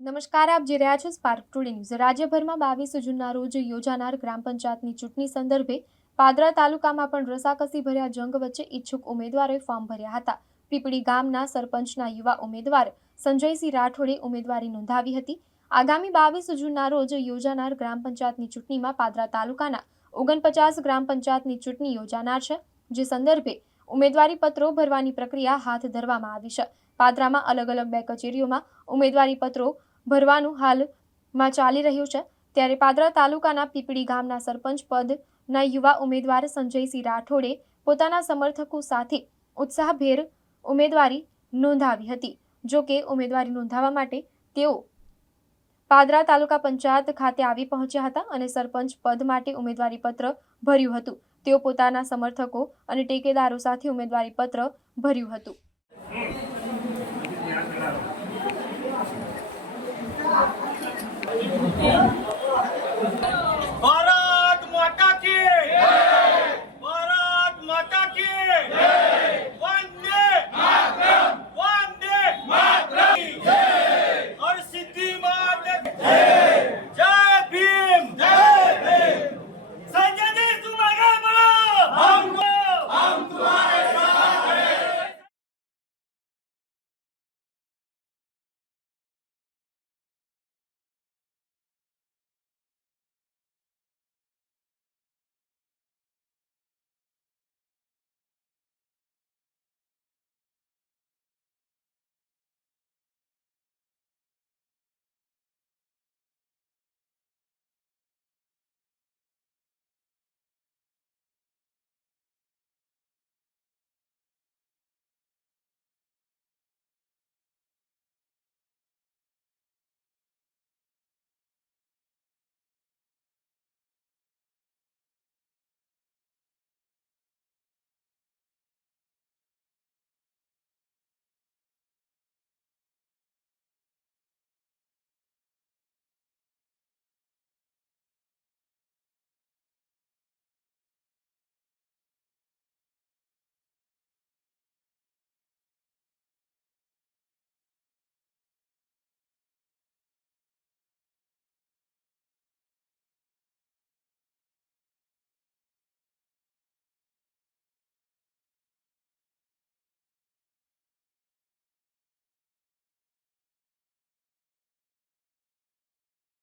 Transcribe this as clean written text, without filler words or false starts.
નમસ્કાર, આપ જોઈ રહ્યા છો સ્પાર્ક ટુડે ન્યૂઝ। રાજ્યભરમાં 22 જૂનના રોજ યોજાનાર ગ્રામ પંચાયતની ચૂંટણી સંદર્ભે પાદરા તાલુકામાં પણ રસાકસી ભર્યા જંગ વચ્ચે ઈચ્છુક ઉમેદવારોએ ફોર્મ ભર્યા હતા। પીપળી ગામના સરપંચના યુવા ઉમેદવાર સંજયસિંહ રાઠોડે ઉમેદવારી નોંધાવી હતી। આગામી 22 જૂનના રોજ યોજાનાર ગ્રામ પંચાયતની ચૂંટણીમાં પાદરા તાલુકાના 49 ગ્રામ પંચાયતની ચૂંટણી યોજાનાર છે, જે સંદર્ભે ઉમેદવારી પત્રો ભરવાની પ્રક્રિયા હાથ ધરવામાં આવી છે। પાદરામાં અલગ અલગ 2 કચેરીઓમાં ઉમેદવારી પત્રો ભરવાનું હાલમાં ચાલી રહ્યું છે। ત્યારે પાદરા તાલુકાના પીપળી ગામના સરપંચ પદના યુવા ઉમેદવાર સંજયસિંહ રાઠોડે પોતાના સમર્થકો સાથે ઉત્સાહભેર ઉમેદવારી નોંધાવી હતી। જો કે ઉમેદવારી નોંધાવવા માટે તેઓ પાદરા તાલુકા પંચાયત ખાતે આવી પહોંચ્યા હતા અને સરપંચ પદ માટે ઉમેદવારી પત્ર ભર્યું હતું। તેઓ પોતાના સમર્થકો અને ટેકેદારો સાથે ઉમેદવારી પત્ર ભર્યું હતું।